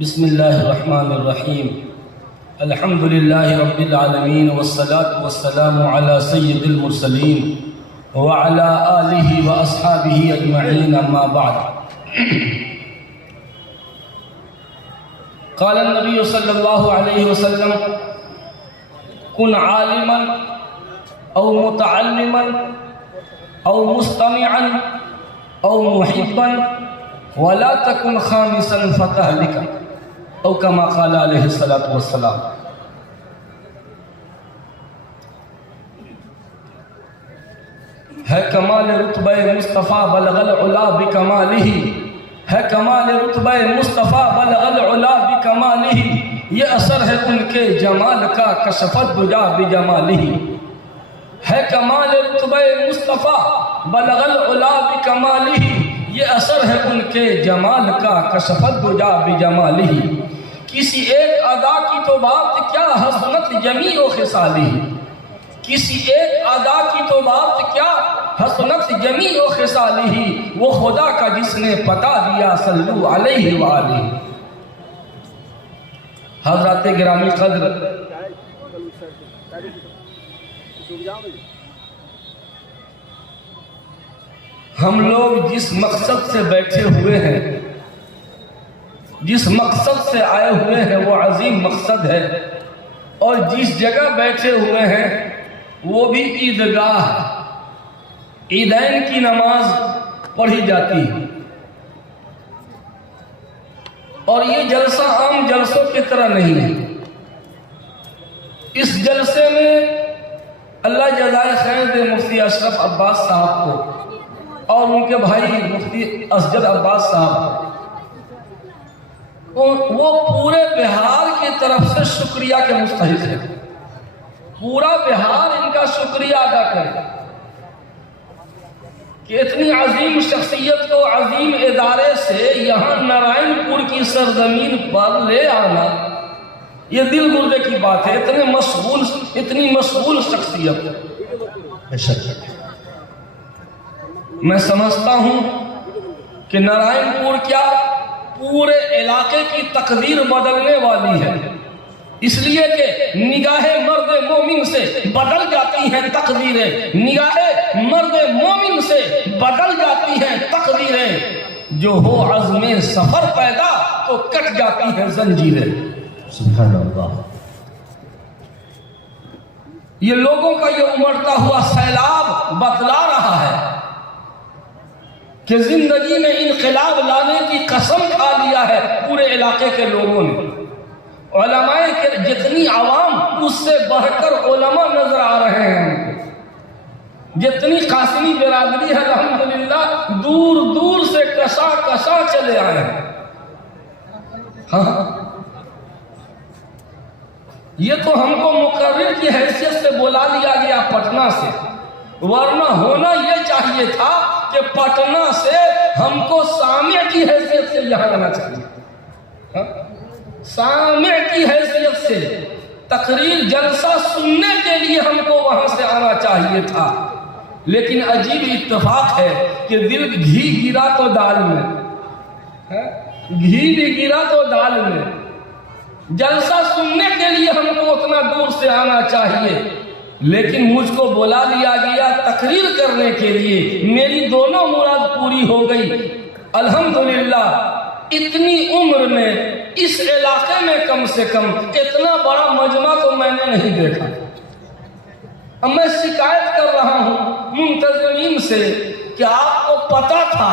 بسم اللہ الرحمن الرحیم الحمد للہ رب العالمین والصلاة والسلام علی سید المرسلین وعلى آلہ واصحابہ اجمعین اما بعد قال النبی صلی اللہ علیہ وسلم کن عالما او متعلما او مستمعا او محبا ولا تكن خامسا فتهلك او كما قال علیہ الصلوۃ والسلام۔ ہے کمال رتبہ مصطفیٰ بلغ العلا بکمالہ، ہے کمال رتبہ مصطفیٰ بلغ العلا بکمالہ، یہ اثر ہے ان کے جمال کا کشفت دجا بجمالہ۔ ہے کمال رتبہ مصطفیٰ بلغ العلا بکمالہ، یہ اثر ہے ان کے جمال کا کشفت دجا بجمالہ۔ کسی ایک ادا کی تو بات کیا حسنت جمیع و خصالہ، کسی ایک ادا کی تو بات کیا حسنت جمیع و خصالہ، وہ خدا کا جس نے پتا دیا صلو علیہ وآلہ۔ حضرات گرامی قدر، ہم لوگ جس مقصد سے بیٹھے ہوئے ہیں، جس مقصد سے آئے ہوئے ہیں، وہ عظیم مقصد ہے، اور جس جگہ بیٹھے ہوئے ہیں وہ بھی عیدگاہ ہے۔ عیدین کی نماز پڑھی جاتی ہے، اور یہ جلسہ عام جلسوں کی طرح نہیں ہے۔ اس جلسے میں اللہ جزائے خیر دے مفتی اشرف عباس صاحب کو اور ان کے بھائی مفتی اسجد عباس صاحب کو، وہ پورے بہار کی طرف سے شکریہ کے مستحق ہیں۔ پورا بہار ان کا شکریہ ادا کرے کہ اتنی عظیم شخصیت کو عظیم ادارے سے یہاں نارائن پور کی سرزمین پر لے آنا، یہ دل گردے کی بات ہے۔ اتنی مشغول شخصیت، میں سمجھتا ہوں کہ نارائن پور کیا پورے علاقے کی تقدیر بدلنے والی ہے، اس لیے کہ نگاہ مرد مومن سے بدل جاتی ہیں تقدیریں، نگاہ مرد مومن سے بدل جاتی ہیں تقدیریں، جو ہو عزم سفر پیدا تو کٹ جاتی ہیں زنجیریں۔ سبحان اللہ۔ یہ لوگوں کا یہ امڑتا ہوا سیلاب بتلا رہا ہے کہ زندگی میں انقلاب لانے کی قسم کھا لیا ہے پورے علاقے کے لوگوں نے۔ علماء کے جتنی عوام اس سے بڑھ کر علماء نظر آ رہے ہیں، جتنی قاسمی برادری ہے الحمدللہ دور دور سے کشا چلے آئے ہیں۔ ہاں، یہ تو ہم کو مقرر کی حیثیت سے بلا لیا گیا پٹنہ سے، ورنہ ہونا یہ چاہیے تھا کہ پٹنہ سے ہم کو سامع کی حیثیت سے یہاں آنا چاہیے، سامع کی حیثیت سے تقریر جلسہ سننے کے لیے ہم کو وہاں سے آنا چاہیے تھا۔ لیکن عجیب اتفاق ہے کہ دل گھی گرا تو دال میں، گھی بھی گرا تو دال میں۔ جلسہ سننے کے لیے ہم کو اتنا دور سے آنا چاہیے، لیکن مجھ کو بلا لیا گیا تقریر کرنے کے لیے۔ میری دونوں مراد پوری ہو گئی الحمدللہ۔ اتنی عمر میں اس علاقے میں کم سے کم اتنا بڑا مجمع تو میں نے نہیں دیکھا۔ اب میں شکایت کر رہا ہوں منتظمین سے کہ آپ کو پتا تھا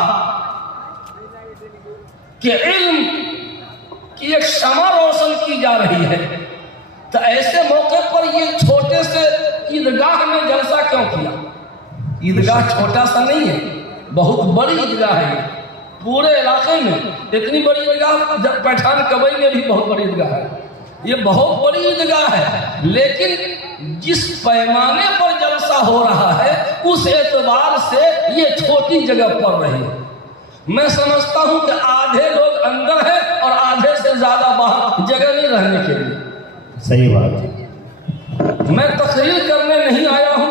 کہ علم کی ایک شمع روشن کی جا رہی ہے، تو ایسے موقع پر یہ چھوٹے سے عیدگاہ میں جلسہ کیوں کیا؟ عیدگاہ چھوٹا سا نہیں ہے، بہت بڑی عیدگاہ ہے پورے علاقے میں۔ اتنی بڑی عیدگاہ پٹھان کبئی میں بھی بہت بڑی عیدگاہ ہے، یہ بہت بڑی عیدگاہ ہے، لیکن جس پیمانے پر جلسہ ہو رہا ہے اس اعتبار سے یہ چھوٹی جگہ پڑ رہی ہے۔ میں سمجھتا ہوں کہ آدھے لوگ اندر ہیں اور آدھے سے زیادہ باہر، جگہ نہیں رہنے کے لیے۔ صحیح بات ہے۔ میں تقریر کرنے نہیں آیا ہوں،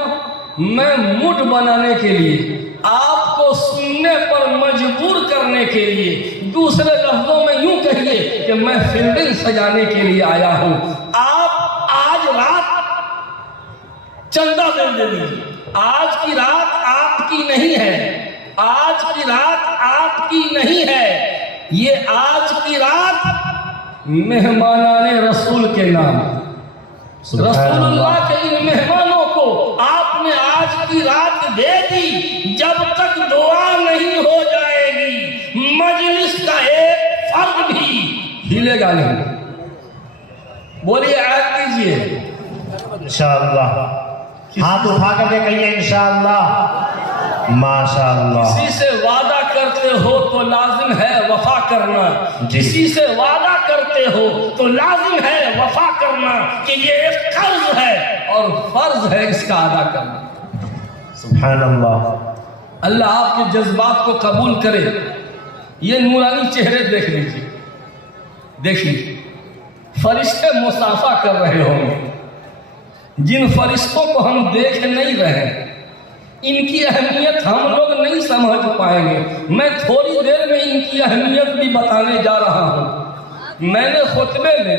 میں موڈ بنانے کے لیے، آپ کو کو سننے پر مجبور کرنے کے لیے، دوسرے لفظوں میں یوں کہیے کہ میں فلمیں سجانے کے لیے آیا ہوں، آپ آج رات چندہ دے دیجیے۔ آج کی رات آپ کی نہیں ہے، آج کی رات آپ کی نہیں ہے، یہ آج کی رات مہمانان رسول کے نام، رسول اللہ کے ان مہمانوں کو آپ نے آج کی رات دے دی۔ جب تک دعا نہیں ہو جائے گی مجلس کا ایک فرد بھی ہلے گا نہیں۔ بولیے عید کیجیے انشاءاللہ، ہاتھ اٹھا کر کے کہیے انشاءاللہ، ماشاءاللہ۔ کسی سے وعدہ کرتے ہو تو لازم ہے وفا کرنا، کسی سے وعدہ کرتے ہو تو لازم ہے وفا کرنا، کہ یہ ایک قرض ہے اور فرض ہے اس کا ادا کرنا۔ سبحان اللہ۔ اللہ آپ کے جذبات کو قبول کرے۔ یہ نورانی چہرے دیکھ لیجیے، دیکھیے فرشتے مصافحہ کر رہے ہوں گے، جن فرشتوں کو ہم دیکھ نہیں رہے، ان کی اہمیت ہم لوگ نہیں سمجھ پائیں گے۔ میں تھوڑی دیر میں ان کی اہمیت بھی بتانے جا رہا ہوں۔ میں نے خطبے میں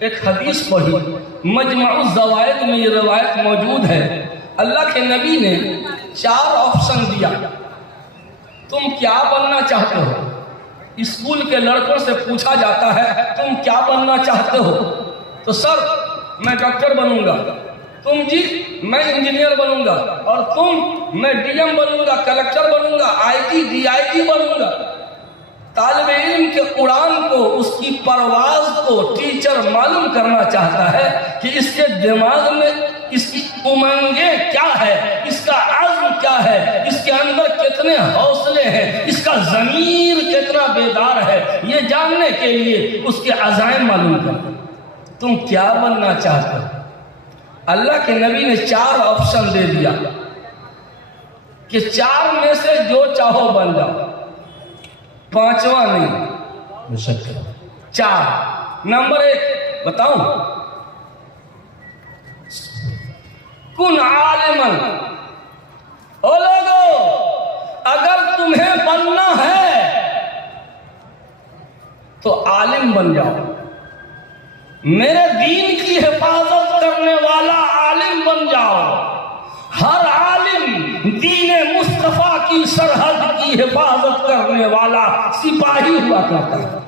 ایک حدیث پڑھی، مجمع الزوائد میں یہ روایت موجود ہے۔ اللہ کے نبی نے 4 آپشن دیا، تم کیا بننا چاہتے ہو؟ اسکول کے لڑکوں سے پوچھا جاتا ہے تم کیا بننا چاہتے ہو؟ تو سر میں ڈاکٹر بنوں گا، تم جی میں انجینئر بنوں گا، اور تم میں ڈی ایم بنوں گا، کلکٹر بنوں گا، I T D I T بنوں گا۔ طالب علم کے اڑان کو، اس کی پرواز کو ٹیچر معلوم کرنا چاہتا ہے کہ اس کے دماغ میں اس کی امنگیں کیا ہے، اس کا عزم کیا ہے، اس کے اندر کتنے حوصلے ہیں، اس کا ضمیر کتنا بیدار ہے، یہ جاننے کے لیے اس کے عزائم معلوم کرنا۔ تم کیا بننا چاہتے ہو؟ اللہ کے نبی نے 4 آپشن دے دیا کہ 4 میں سے جو چاہو بن جاؤ، 5واں نہیں، 4۔ نمبر 1 بتاؤں، کن عالمن۔ او لوگو، اگر تمہیں بننا ہے تو عالم بن جاؤ، میرے دین کی حفاظت کرنے والا عالم بن جاؤ۔ ہر عالم دین مصطفیٰ کی سرحد کی حفاظت کرنے والا سپاہی ہوا کرتا ہے،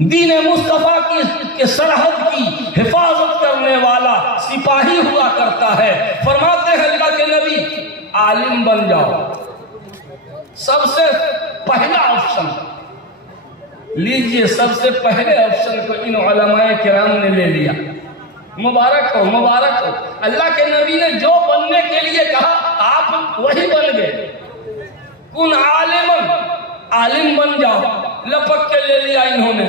دین مصطفیٰ کی سرحد کی حفاظت کرنے والا سپاہی ہوا کرتا ہے۔ فرماتے ہیں اللہ کے نبی عالم بن جاؤ۔ سب سے پہلا آپشن لیجئے، سب سے پہلے آپشن کو ان علماء کرام نے لے لیا۔ مبارک ہو، مبارک ہو۔ اللہ کے نبی نے جو بننے کے لیے کہا آپ وہی بن گئے۔ کن عالمن، عالم بن جاؤ، لپک کے لے لیا انہوں نے۔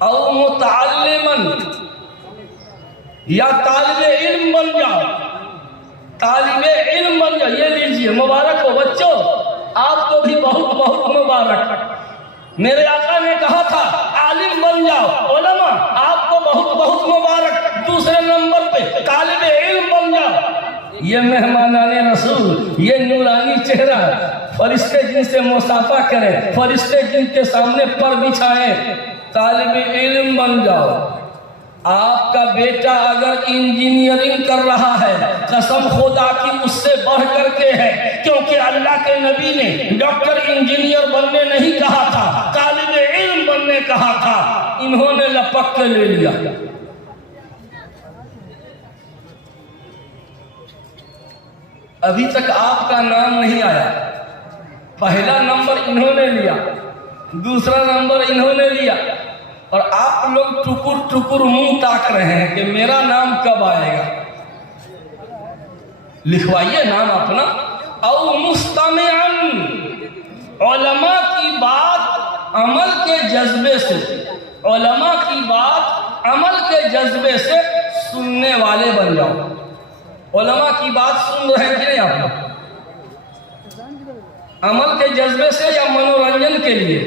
او متعلمن، یا طالب علم بن جاؤ، طالب علم بن جاؤ۔ یہ لیجئے، مبارک ہو بچوں، آپ کو بھی بہت بہت مبارک۔ میرے آقا نے کہا تھا عالم بن جاؤ، علماء آپ کو بہت بہت مبارک۔ دوسرے نمبر پہ طالب علم بن جاؤ۔ یہ مہمانان رسول، یہ نورانی چہرہ، فرشتے جن سے مصافحہ کریں، فرشتے جن کے سامنے پر بچھائیں، طالب علم بن جاؤ۔ آپ کا بیٹا اگر انجینئرنگ کر رہا ہے، قسم خدا کی اس سے بڑھ کر کے ہے، کیونکہ اللہ کے نبی نے ڈاکٹر انجینئر بننے نہیں کہا تھا، طالب علم بننے کہا تھا۔ انہوں نے لپک کے لے لیا۔ ابھی تک آپ کا نام نہیں آیا، پہلا نمبر انہوں نے لیا، دوسرا نمبر انہوں نے لیا، اور آپ لوگ ٹکر ٹکر منہ تاک رہے ہیں کہ میرا نام کب آئے گا۔ لکھوائیے نام اپنا۔ او مستمعن، علماء کی بات عمل کے جذبے سے، علماء کی بات عمل کے جذبے سے سننے والے بن جاؤ۔ علماء کی بات سن رہے ہیں کہ نہیں آپ لوگ؟ عمل کے جذبے سے یا منورنجن کے لیے؟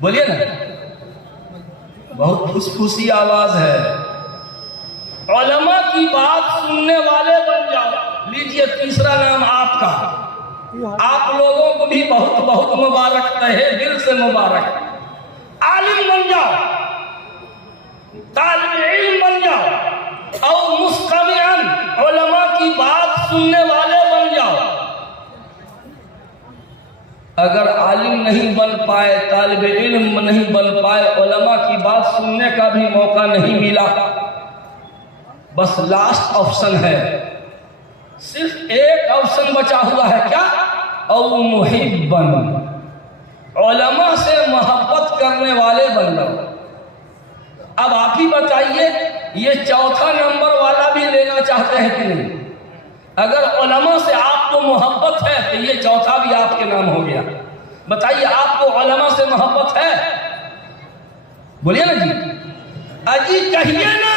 بولیے نا، بہت پھوسی آواز ہے۔ علماء کی بات سننے والے بن جاؤ۔ لیجئے تیسرا نام آپ کا، آپ لوگوں کو بھی بہت بہت مبارک کہے، دل سے مبارک۔ عالم بن جاؤ، طالب علم بن جاؤ، اور مستمعاً علماء کی بات سننے والے بن جاؤ۔ اگر عالم نہیں بن پائے، طالب علم نہیں بن پائے، علماء کی بات سننے کا بھی موقع نہیں ملا، بس لاسٹ آپشن ہے، صرف ایک آپشن بچا ہوا ہے، کیا؟ او محبن، علماء سے محبت کرنے والے بن جاؤ۔ اب آپ ہی بتائیے، یہ چوتھا نمبر والا بھی لینا چاہتے ہیں کہ نہیں؟ اگر علماء سے آپ کو محبت ہے تو یہ چوتھا بھی آپ کے نام ہو گیا۔ بتائیے، آپ کو علماء سے محبت ہے؟ بولیے نا جی، اجی کہیے نا،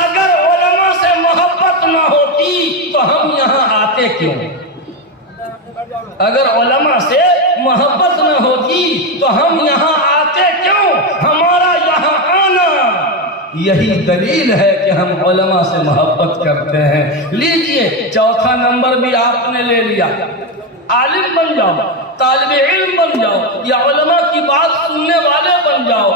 اگر علماء سے محبت نہ ہوتی تو ہم یہاں آتے کیوں؟ اگر علماء سے محبت نہ ہوتی تو ہم یہاں آتے کیوں؟ ہمارا یہاں آنا یہی دلیل ہے کہ ہم علماء سے محبت کرتے ہیں۔ لیجئے، چوتھا نمبر بھی آپ نے لے لیا، عالم بن جاؤ، طالب علم بن جاؤ، یا علماء کی بات سننے والے بن جاؤ،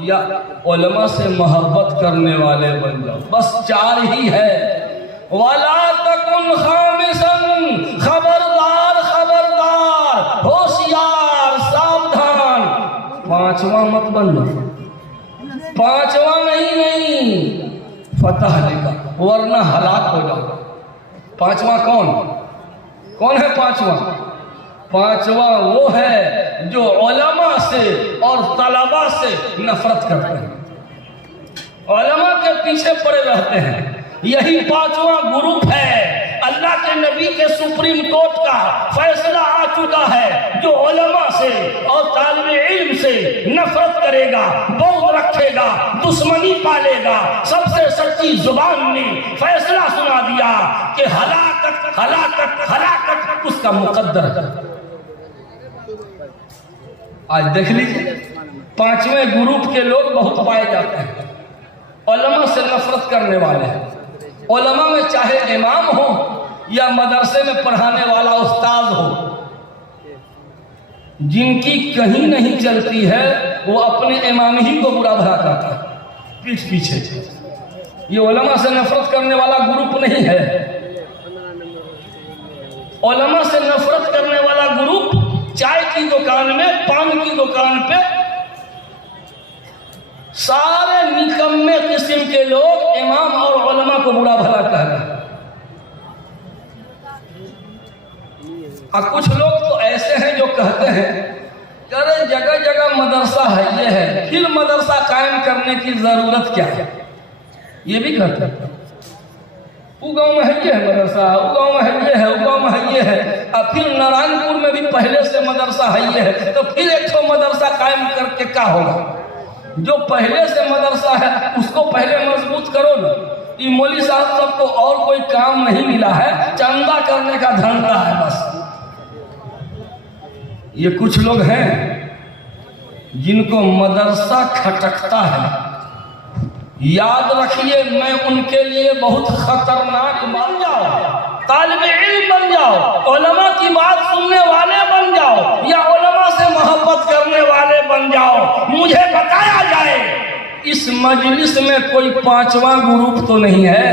یا علماء سے محبت کرنے والے بن جاؤ، بس چار ہی ہے۔ وَلَا تَكُنْ خَامِسًا، خبردار خبردار، ہوشیار، ساودھان، پانچواں مت بن جاؤ، پانچواں نہیں، فتح لکھا، ورنہ ہلاک ہو جاؤ۔ پانچواں کون ہے پانچواں؟ پانچواں وہ ہے جو علماء سے اور طلباء سے نفرت کرتے ہیں، علماء کے پیچھے پڑے رہتے ہیں، یہی پانچواں گروپ ہے۔ اللہ کے نبی کے سپریم کورٹ کا فیصلہ آ چکا ہے، جو علماء سے اور طالب علم سے نفرت کرے گا، بغض رکھے گا، دشمنی پالے گا، سب سے سچی زبان نے فیصلہ سنا دیا کہ ہلاکت ہلاکت ہلاکت اس کا مقدر ہے۔ آج دیکھ لیجیے، پانچویں گروپ کے لوگ بہت پائے جاتے ہیں، علماء سے نفرت کرنے والے ہیں۔ علماء میں چاہے امام ہو یا مدرسے میں پڑھانے والا استاذ ہو، جن کی کہیں نہیں چلتی ہے وہ اپنے امام ہی کو برا بھلا کرتا ہے پیچھے پیچھے۔ یہ علماء سے نفرت کرنے والا گروپ نہیں ہے۔ علماء سے نفرت کرنے والا گروپ چائے کی دکان میں، پان کی دکان پہ سارے نکمے قسم کے لوگ امام اور علماء کو برا بھلا کہہ رہے ہیں۔ اور کچھ لوگ تو ایسے ہیں جو کہتے ہیں کہ ارے جگہ جگہ مدرسہ ہے، یہ ہے، پھر مدرسہ قائم کرنے کی ضرورت کیا ہے؟ یہ بھی کہتے ہیں، وہ گاؤں میں ہے یہ ہے مدرسہ، وہ گاؤں میں ہے یہ ہے، وہ گاؤں میں ہے یہ ہے، اور پھر نارائن پور میں بھی پہلے سے مدرسہ ہے یہ ہے، تو پھر ایک تو مدرسہ قائم کر کے کیا ہوگا؟ جو پہلے سے مدرسہ ہے اس کو پہلے مضبوط کرو نا۔ یہ مولوی صاحب سب کو اور کوئی کام نہیں ملا ہے، چندہ کرنے کا دھندا ہے بس۔ یہ کچھ لوگ ہیں جن کو مدرسہ کھٹکتا ہے، یاد رکھیے، میں ان کے لیے بہت خطرناک بن جاؤ، طالب علم بن جاؤ، علماء کی بات سننے والے بن جاؤ، یا علماء سے محبت کرنے والے بن جاؤ، مجھے بتایا جائے اس مجلس میں کوئی پانچواں گروپ تو نہیں ہے؟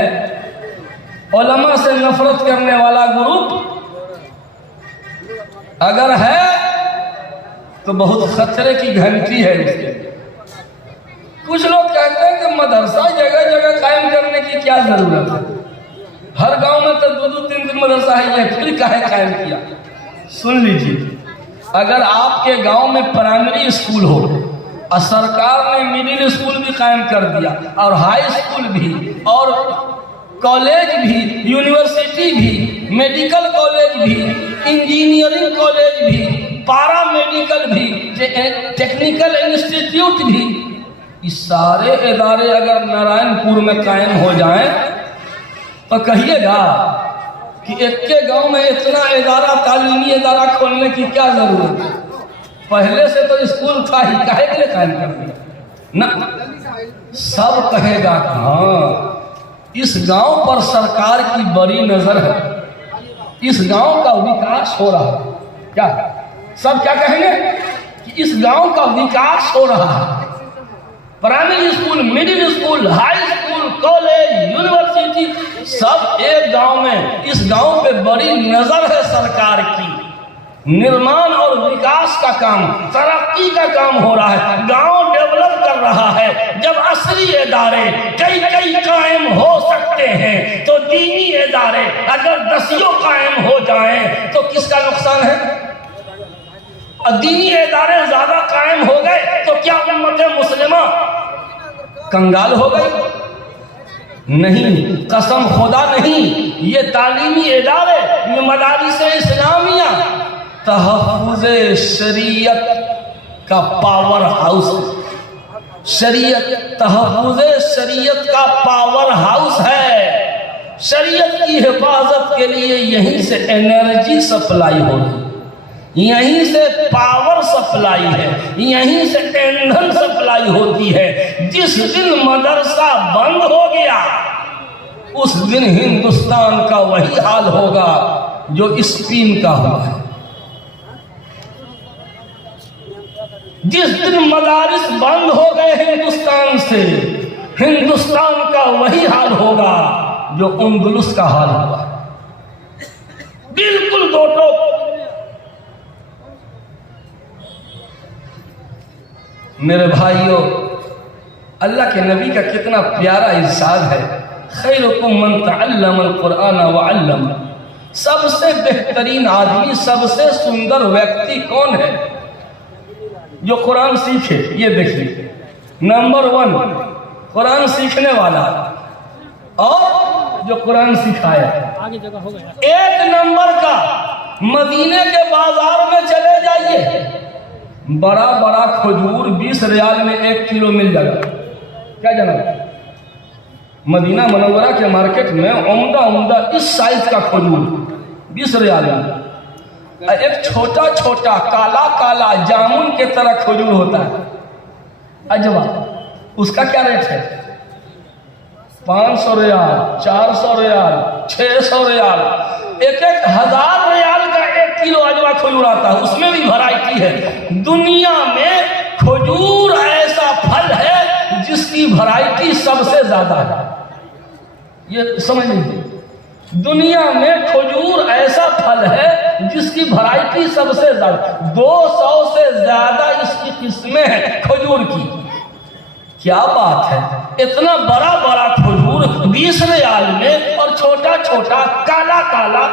علماء سے نفرت کرنے والا گروپ اگر ہے تو بہت خطرے کی گھنٹی ہے اس کے۔ کچھ لوگ کہتے ہیں کہ مدرسہ جگہ جگہ قائم کرنے کی کیا ضرورت ہے؟ ہر گاؤں میں تو دو تین مدرسہ ہے، یہ پھر کاہے قائم کیا؟ سن لیجیے، اگر آپ کے گاؤں میں پرائمری اسکول ہو اور سرکار نے مڈل اسکول بھی قائم کر دیا اور ہائی اسکول بھی اور کالج بھی، یونیورسٹی بھی، میڈیکل کالج بھی، انجینئرنگ کالج بھی، پارا میڈیکل بھی، ٹیکنیکل انسٹیٹیوٹ بھی، یہ سارے ادارے اگر نارائن پور میں قائم ہو جائیں تو کہیے گا کہ ایک کے گاؤں میں اتنا ادارہ، تعلیمی ادارہ کھولنے کی کیا ضرورت ہے؟ پہلے سے تو اسکول تھا ہی، کاہے کے لیے قائم کر دیا؟ نہ، سب کہے گا کہ ہاں اس گاؤں پر سرکار کی بڑی نظر ہے، اس گاؤں کا وکاس ہو رہا ہے، کیا سب کیا کہیں گے کہ اس گاؤں کا وکاس ہو رہا ہے. Primary school, middle school, high school, college, university سب ایک گاؤں میں. اس گاؤں پہ بڑی نظر ہے سرکار کی. نرمان اور وکاس کا کام، ترقی کا کام ہو رہا ہے. گاؤں ڈیولپ کر رہا ہے. جب عصری ادارے کئی قائم ہو سکتے ہیں تو دینی ادارے اگر 10 قائم ہو جائیں تو کس کا نقصان ہے؟ دینی ادارے زیادہ قائم ہو گئے تو کیا امت مسلمہ کنگال ہو گئی؟ نہیں، قسم خدا نہیں. یہ تعلیمی ادارے، یہ مدارس اسلامیہ تحفظ شریعت کا پاور ہاؤس، تحفظ شریعت کا پاور ہاؤس ہے. شریعت کی حفاظت کے لیے یہیں سے انرجی سپلائی ہو رہی ہے، یہیں سے پاور سپلائی ہے، یہیں سے ایندھن سپلائی ہوتی ہے. جس دن مدرسہ بند ہو گیا اس دن ہندوستان کا وہی حال ہوگا جو اسپین کا ہوا ہے. جس دن مدارس بند ہو گئے ہندوستان سے، ہندوستان کا وہی حال ہوگا جو اندلس کا حال ہوا. بالکل دو ٹوک. میرے بھائیوں، اللہ کے نبی کا کتنا پیارا ارشاد ہے، خیرکم من تعلم القرآن وعلم. سب سے بہترین آدمی، سب سے سندر ویکتی کون ہے؟ جو قرآن سیکھے. یہ دیکھیے، نمبر 1 قرآن سیکھنے والا اور جو قرآن سکھایا. ایک نمبر کا مدینے کے بازار میں چلے جائیے، بڑا بڑا کھجور 20 ریال میں 1 کلو مل جائے گا. کیا جناب؟ مدینہ منورہ کے مارکیٹ میں عمدہ اس سائز کا کھجور 20 ریال میں. ایک چھوٹا کالا جامن کے طرح کھجور ہوتا ہے، اجوا، اس کا کیا ریٹ ہے؟ 500 ریال، 400 ریال، 600 ریال. 1000 ریال کا 1 کلو اجوا کھجور آتا ہے. اس میں بھی ویرائٹی ہے. دنیا میں کھجور ایسا پھل ہے جس کی ویرائٹی سب سے زیادہ ہے. یہ سمجھ لیجیے، دنیا میں کھجور ایسا پھل ہے جس کی ویرائٹی سب سے زیادہ، 200 سے زیادہ اس کی قسمیں ہیں کھجور کی. کیا بات ہے! اتنا بڑا کھجور 20 ریال میں، اور چھوٹا کالا،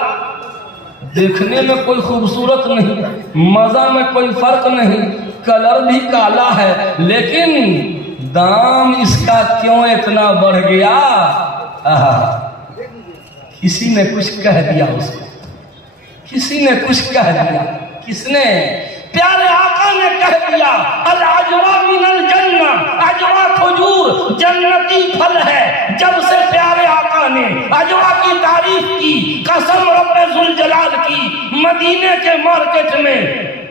دیکھنے میں کوئی خوبصورت نہیں، مزہ میں کوئی فرق نہیں، کلر بھی کالا ہے، لیکن دام اس کا کیوں اتنا بڑھ گیا؟ کسی نے کچھ کہہ دیا اس کو، کسی نے کچھ کہہ دیا. کس نے؟ پیارے آقا نے کہہ دیا، العجوہ من الجنہ، عجوہ کھجور جنتی پھل ہے. جب سے پیارے آقا نے عجوہ کی تعریف کی، قسم رب ذوالجلال کی، مدینے کے مارکیٹ میں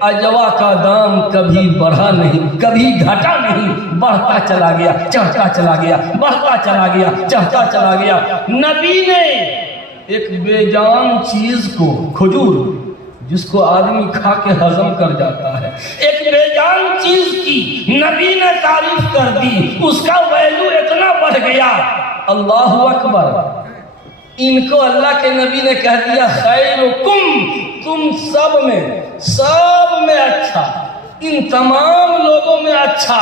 عجوہ کا دام کبھی بڑھا نہیں، کبھی گھٹا نہیں، بڑھتا چلا گیا، چڑھتا چلا گیا، بڑھتا چلا گیا، چڑھتا چلا گیا. نبی نے ایک بے جان چیز کو، کھجور جس کو آدمی کھا کے ہضم کر جاتا ہے، ایک بے جان چیز کی نبی نے تعریف کر دی، اس کا ویلو اتنا بڑھ گیا. اللہ اکبر. ان کو اللہ کے نبی نے کہہ دیا خیرکم، تم سب میں اچھا، ان تمام لوگوں میں اچھا.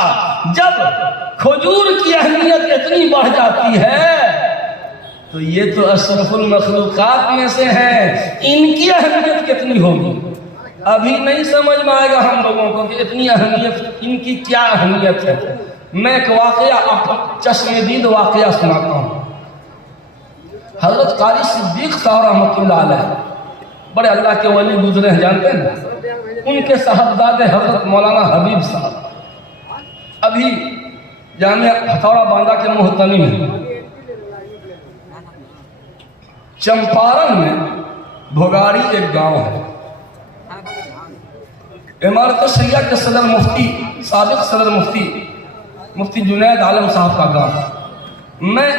جب کھجور کی اہمیت اتنی بڑھ جاتی ہے تو یہ تو اشرف المخلوقات میں سے ہیں، ان کی اہمیت کتنی ہوگی؟ ابھی نہیں سمجھ میں آئے گا ہم لوگوں کو کہ اتنی اہمیت، ان کی کیا اہمیت ہے. میں ایک واقعہ، چشم دید واقعہ سناتا ہوں. حضرت قاری صدیق صاحب رحمۃ اللہ علیہ، بڑے اللہ کے ولی گزرے ہیں، جانتے ہیں؟ ان کے صاحبزادے حضرت مولانا حبیب صاحب ابھی جامعہ ہتھوڑا باندھا کے محتمم ہیں. چمپارن میں بھوگاری ایک گاؤں ہے. امارت شریعہ کے صدر مفتی، سابق صدر مفتی جنید عالم صاحب کا گاؤں. میں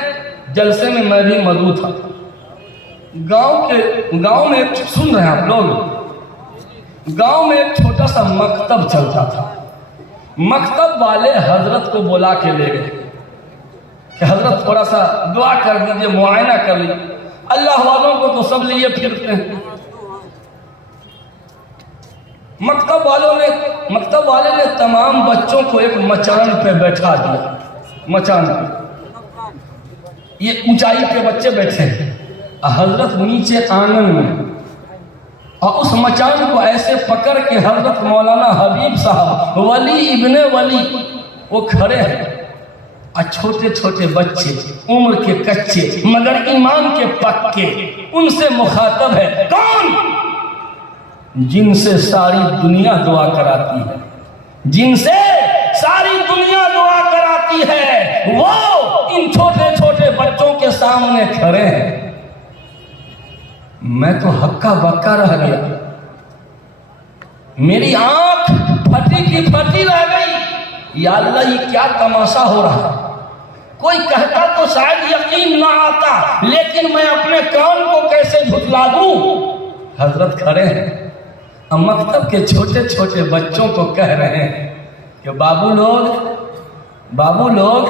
جلسے میں بھی موجود تھا. گاؤں میں سن رہے ہیں آپ لوگ، گاؤں میں ایک چھوٹا سا مکتب چلتا تھا. مکتب والے حضرت کو بلا کے لے گئے کہ حضرت تھوڑا سا دعا کر دیجئے, معائنہ کر لیجیے. اللہ والوں کو تو سب لیے پھرتے ہیں. مکتب والے نے تمام بچوں کو ایک مچان پہ بیٹھا دیا. مچان پہ یہ اونچائی پہ بچے بیٹھے ہیں, حضرت نیچے آنگن میں, اور اس مچان کو ایسے پکڑ کے حضرت مولانا حبیب صاحب ولی ابن ولی وہ کھڑے ہیں, اور چھوٹے چھوٹے بچے عمر کے کچے مگر ایمان کے پکے ان سے مخاطب ہے. کون؟ جن سے ساری دنیا دعا کراتی ہے, جن سے ساری دنیا دعا کراتی ہے, وہ ان چھوٹے چھوٹے بچوں کے سامنے کھڑے ہیں. میں تو ہکا بکا رہ گیا, میری آنکھ پھٹی کی پھٹی رہ گئی. یا اللہ یہ کیا تماشا ہو رہا ہے. کوئی کہتا تو شاید یقین نہ آتا, لیکن میں اپنے کان کو کیسے جھٹلا دوں. حضرت کھڑے ہیں, مکتب کے چھوٹے چھوٹے بچوں کو کہہ رہے ہیں کہ بابو لوگ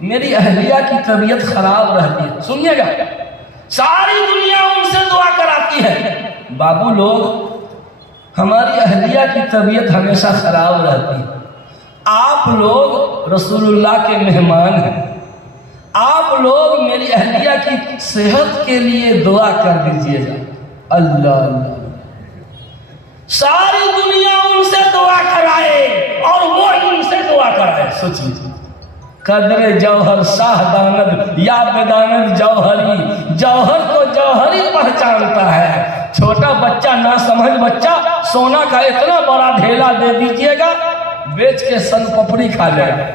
میری اہلیہ کی طبیعت خراب رہتی ہے. سنیے گا, ساری دنیا ان سے دعا کراتی ہے. بابو لوگ ہماری اہلیہ کی طبیعت ہمیشہ خراب رہتی ہے. آپ لوگ رسول اللہ کے مہمان ہیں, آپ لوگ میری اہلیہ کی صحت کے لیے دعا کر دیجیے گا. اللہ اللہ, ساری دنیا ان سے دعا کرائے اور وہ ان سے دعا کرائے. سوچیے, قدر جوہر شاہ داند یا بداند جوہری, جوہر کو جوہری پہچانتا ہے. چھوٹا بچہ نہ سمجھ بچہ سونا کا اتنا بڑا ڈھیلا دے دیجئے گا, بیچ کے سن پپڑی کھا لے گا.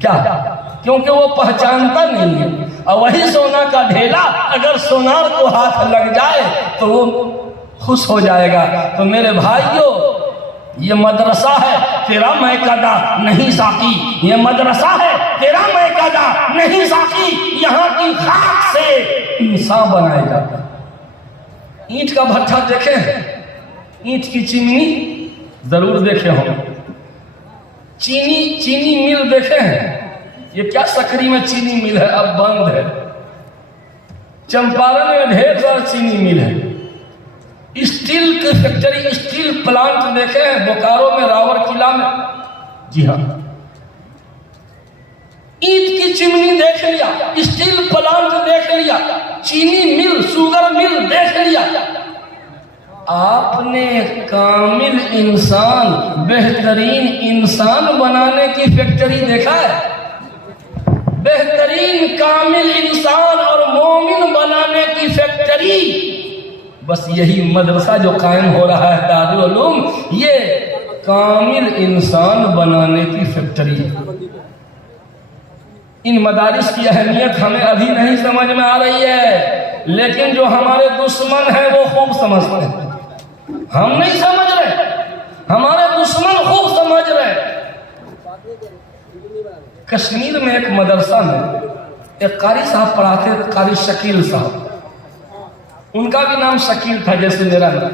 کیا؟ کیونکہ وہ پہچانتا نہیں ہے. اور وہی سونا کا ڈھیلا اگر سونار کو ہاتھ لگ جائے تو وہ خوش ہو جائے گا. تو میرے بھائیوں, یہ مدرسہ ہے تیرا میں قدا نہیں ساقی, یہ مدرسہ ہے تیرا میں قدا نہیں ساقی. یہاں کی خاک سے انسان بنائے جاتا ہے. اینٹ کا بھٹا دیکھے ہیں, اینٹ کی چمنی ضرور دیکھے ہوں. چینی مل دیکھے ہیں. یہ کیا سکری میں چینی مل ہے, اب بند ہے. چمپارن میں ڈھیر سارا چینی مل ہے. اسٹیل کی فیکٹری, اسٹیل پلانٹ دیکھے ہیں بوکارو میں, راور قلعہ میں. جی ہاں, اینٹ کی چمنی دیکھ لیا, اسٹیل پلانٹ دیکھ لیا, چینی مل, شوگر مل دیکھ لیا. آپ نے کامل انسان, بہترین انسان بنانے کی فیکٹری دیکھا ہے؟ بہترین کامل انسان اور مومن بنانے کی فیکٹری بس یہی مدرسہ جو قائم ہو رہا ہے دارالعلوم, یہ کامل انسان بنانے کی فیکٹری ہے. ان مدارس کی اہمیت ہمیں ابھی نہیں سمجھ میں آ رہی ہے, لیکن جو ہمارے دشمن ہیں وہ خوب سمجھتے ہیں. ہم نہیں سمجھ رہے, ہمارے دشمن خوب سمجھ رہے. کشمیر میں ایک مدرسہ میں ایک قاری صاحب پڑھاتے تھے, قاری شکیل صاحب. ان کا بھی نام شکیل تھا جیسے میرا نام.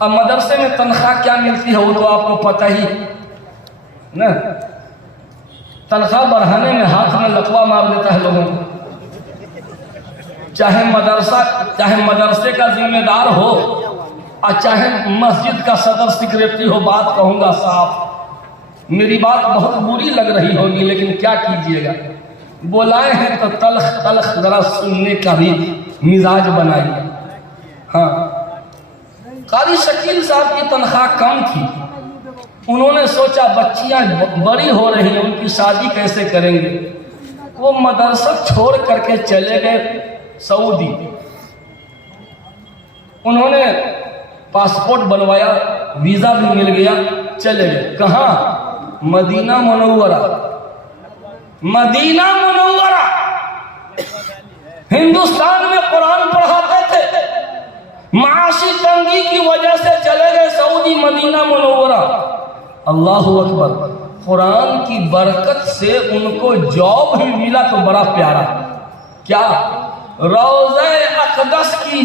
اب مدرسے میں تنخواہ کیا ملتی ہے وہ تو آپ کو پتہ ہی نا. تنخواہ بڑھانے میں ہاتھ میں لقوہ مار دیتا ہے لوگوں کو. چاہے مدرسے کا ذمہ دار ہو اور چاہے مسجد کا صدر سیکریٹری ہو, بات کہوں گا صاف, میری بات بہت بری لگ رہی ہوگی لیکن کیا کیجئے گا, بلائے ہیں تو تلخ تلخ ذرا سننے کا بھی مزاج بنائیے. ہاں, قاری شکیل صاحب کی تنخواہ کم تھی. انہوں نے سوچا بچیاں بڑی ہو رہی ہیں, ان کی شادی کیسے کریں گے. وہ مدرسہ چھوڑ کر کے چلے گئے سعودی. انہوں نے پاسپورٹ بنوایا, ویزا بھی مل گیا, چلے گئے. کہاں؟ مدینہ منورہ. مدینہ منورہ ہندوستان میں قرآن پڑھاتے تھے, معاشی تنگی کی وجہ سے چلے گئے سعودی, مدینہ منورہ. اللہ اکبر, قرآن کی برکت سے ان کو جاب بھی ملا تو بڑا پیارا. کیا؟ روضہ اقدس کی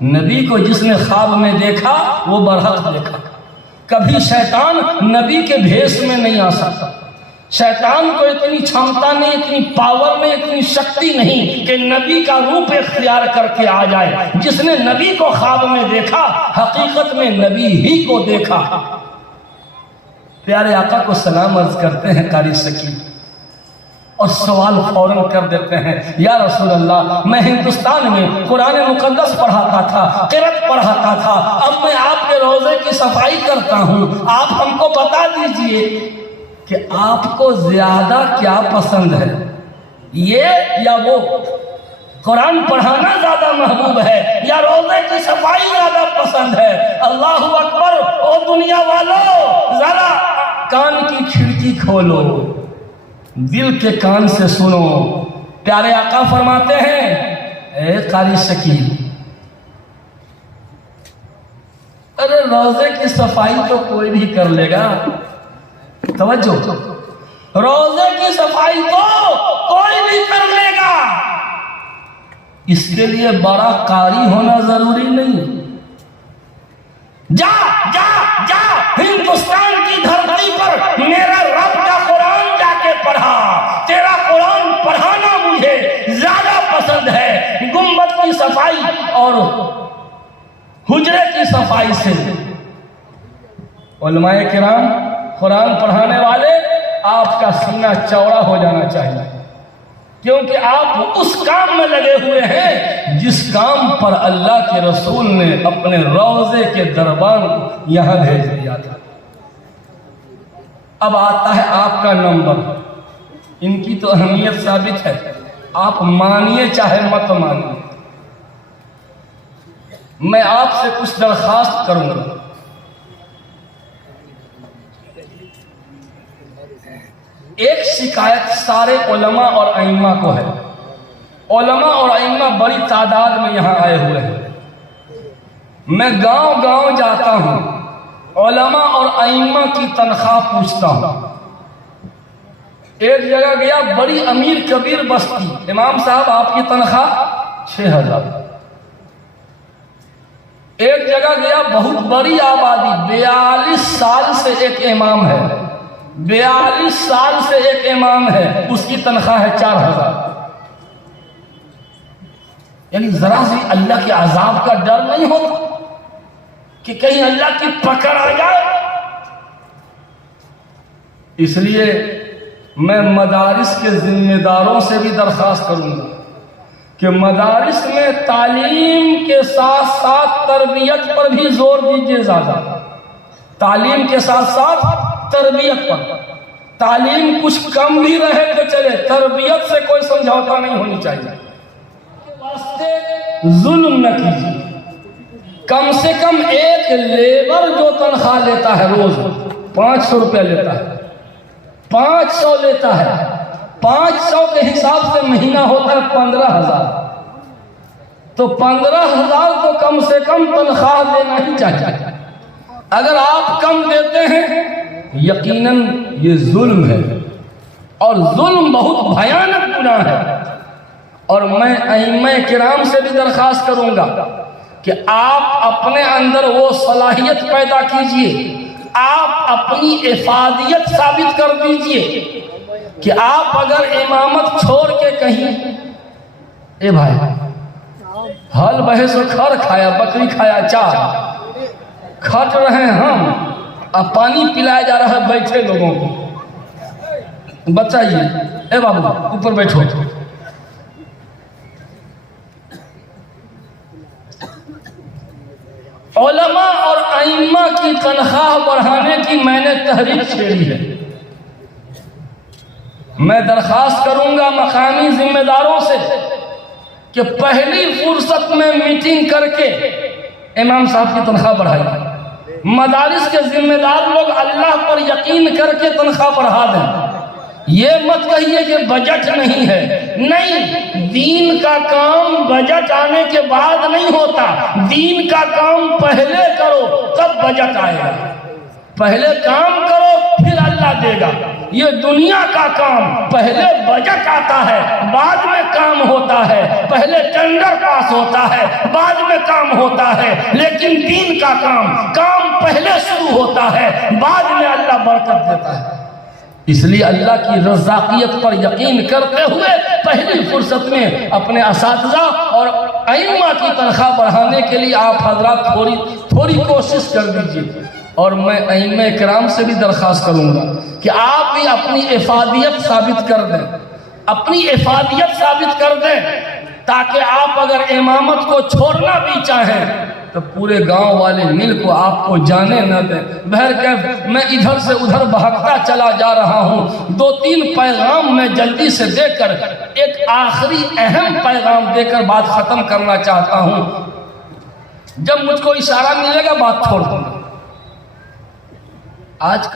نبی کو جس نے خواب میں دیکھا وہ برحق دیکھا. کبھی شیطان نبی کے بھیس میں نہیں آ سکتا. شیطان کو اتنی چھمتا نہیں، اتنی پاور نہیں، اتنی شکتی نہیں کہ نبی کا روپ اختیار کر کے آ جائے. جس نے نبی کو خواب میں دیکھا حقیقت میں نبی ہی کو دیکھا. پیارے آقا کو سلام عرض کرتے ہیں قاری سکین اور سوال فوراً کر دیتے ہیں، یا رسول اللہ میں ہندوستان میں قرآن مقدس پڑھاتا تھا، قرأت پڑھاتا تھا، اب میں آپ کے روضے کی صفائی کرتا ہوں، آپ ہم کو بتا دیجئے کہ آپ کو زیادہ کیا پسند ہے، یہ یا وہ؟ قرآن پڑھانا زیادہ محبوب ہے یا روضے کی صفائی زیادہ پسند ہے؟ اللہ اکبر. او دنیا والو، ذرا کان کی کھڑکی کھولو، دل کے کان سے سنو. پیارے آقا فرماتے ہیں، اے قاری شکیل، ارے روضے کی صفائی تو کوئی بھی کر لے گا. توجہ، روضے کی صفائی تو کوئی بھی کر لے گا، اس کے لیے بڑا قاری ہونا ضروری نہیں. جا جا جا ہندوستان کی دھرتی پر میرا رب کا قرآن جا کے پڑھا. تیرا قرآن پڑھانا مجھے زیادہ پسند ہے گنبد کی صفائی اور حجرے کی صفائی سے. علماء کرام، قرآن پڑھانے والے، آپ کا سینہ چوڑا ہو جانا چاہیے، کیونکہ آپ اس کام میں لگے ہوئے ہیں جس کام پر اللہ کے رسول نے اپنے روضے کے دربان کو یہاں بھیج دیا تھا. اب آتا ہے آپ کا نمبر. ان کی تو اہمیت ثابت ہے، آپ مانیے چاہے مت مانیے. میں آپ سے کچھ درخواست کروں گا. ایک شکایت سارے علماء اور ائمہ کو ہے. علماء اور ائمہ بڑی تعداد میں یہاں آئے ہوئے ہیں. میں گاؤں گاؤں جاتا ہوں، علماء اور ائمہ کی تنخواہ پوچھتا ہوں. ایک جگہ گیا، بڑی امیر کبیر بستی، امام صاحب آپ کی تنخواہ 6000. ایک جگہ گیا، بہت بڑی آبادی، 42 سال سے ایک امام ہے، 42 سال سے ایک امام ہے، اس کی تنخواہ ہے 4000. یعنی ذرا سی اللہ کے عذاب کا ڈر نہیں ہوتا کہ کہیں اللہ کی پکڑ آ جائے. اس لیے میں مدارس کے ذمہ داروں سے بھی درخواست کروں گا کہ مدارس میں تعلیم کے ساتھ ساتھ تربیت پر بھی زور دیجیے. زیادہ تعلیم کے ساتھ ساتھ تربیت پر. تعلیم کچھ کم بھی رہے تو چلے، تربیت سے کوئی سمجھوتا نہیں ہونی چاہیے. واسطے ظلم نہ کیجیے. کم سے کم ایک لیبر جو تنخواہ لیتا ہے روز 500 روپیہ لیتا ہے، 500 لیتا ہے، 500 کے حساب سے مہینہ ہوتا ہے 15000. تو 15000 کو کم سے کم تنخواہ دینا ہی چاہیے. اگر آپ کم دیتے ہیں یقیناً یہ ظلم ہے، اور ظلم بہت بھیانک گناہ ہے. اور میں ائمہ کرام سے بھی درخواست کروں گا کہ آپ اپنے اندر وہ صلاحیت پیدا کیجئے، آپ اپنی افادیت ثابت کر دیجئے کہ آپ اگر امامت چھوڑ کے کہیں، اے بھائی حل بحث و کھر کھایا، بکری کھایا چار، کھٹ رہے ہیں ہم، اب پانی پلایا جا رہا ہے بیٹھے لوگوں کو. بچائیے، اے بابو اوپر بیٹھو. علماء اور ائمہ کی تنخواہ بڑھانے کی میں نے تحریک چھیڑی ہے. میں درخواست کروں گا مقامی ذمہ داروں سے کہ پہلی فرصت میں میٹنگ کر کے امام صاحب کی تنخواہ بڑھائی. مدارس کے ذمہ دار لوگ اللہ پر یقین کر کے تنخواہ بڑھا دیں. یہ مت کہیے کہ بجٹ نہیں ہے. نہیں، دین کا کام بجٹ آنے کے بعد نہیں ہوتا. دین کا کام پہلے کرو تب بجٹ آئے گا. پہلے کام کرو پھر اللہ اللہ دے گا. یہ دنیا کا کام پہلے بجٹ آتا ہے بعد میں کام ہوتا ہے, پہلے ٹینڈر پاس ہوتا ہے بعد میں کام ہوتا ہے, لیکن دین کا کام پہلے شروع ہوتا ہے بعد میں اللہ برکت دیتا ہے. اس لیے اللہ کی رزاقیت پر یقین کرتے ہوئے پہلی فرصت میں اپنے اساتذہ اور ائمہ کی تنخواہ بڑھانے کے لیے آپ حضرات تھوڑی کوشش کر دیجیے. اور میں ائمہ کرام سے بھی درخواست کروں گا کہ آپ بھی اپنی افادیت ثابت کر دیں, اپنی افادیت ثابت کر دیں, تاکہ آپ اگر امامت کو چھوڑنا بھی چاہیں تو پورے گاؤں والے مل کو آپ کو جانے نہ دیں. بہرکیف میں ادھر سے ادھر بہکتا چلا جا رہا ہوں. 2-3 پیغام میں جلدی سے دے کر ایک آخری اہم پیغام دے کر بات ختم کرنا چاہتا ہوں. جب مجھ کو اشارہ ملے گا بات چھوڑ دوں گا. آج